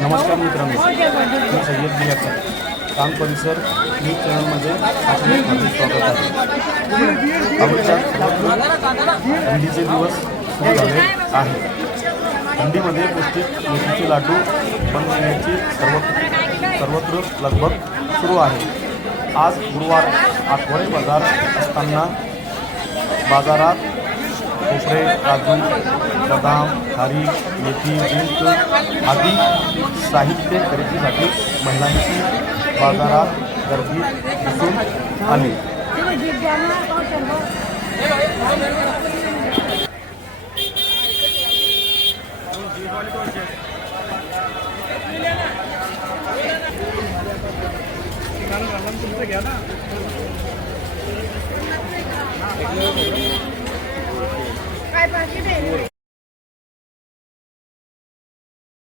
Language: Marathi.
नमस्कार मित्रांनो, मी सय्यद बियाकर काम परिसर न्यूज चॅनलमध्ये आपले हार्दिक स्वागत आहे. आमच्या थंडीचे दिवस सुरू झाले आहे. थंडीमध्ये पौष्टिक मेथीचे लाडू बनवण्याची सर्वत्र लगबग सुरू आहे. आज गुरुवार आठवडे बाजार असताना बाजारात खोबरे, काजू, बदाम, खारीक, मेथी, डिंक आदी साहित्य खरेदीसाठी महिलांची बाजारात गर्दी दिसून आली. काय पाहिजे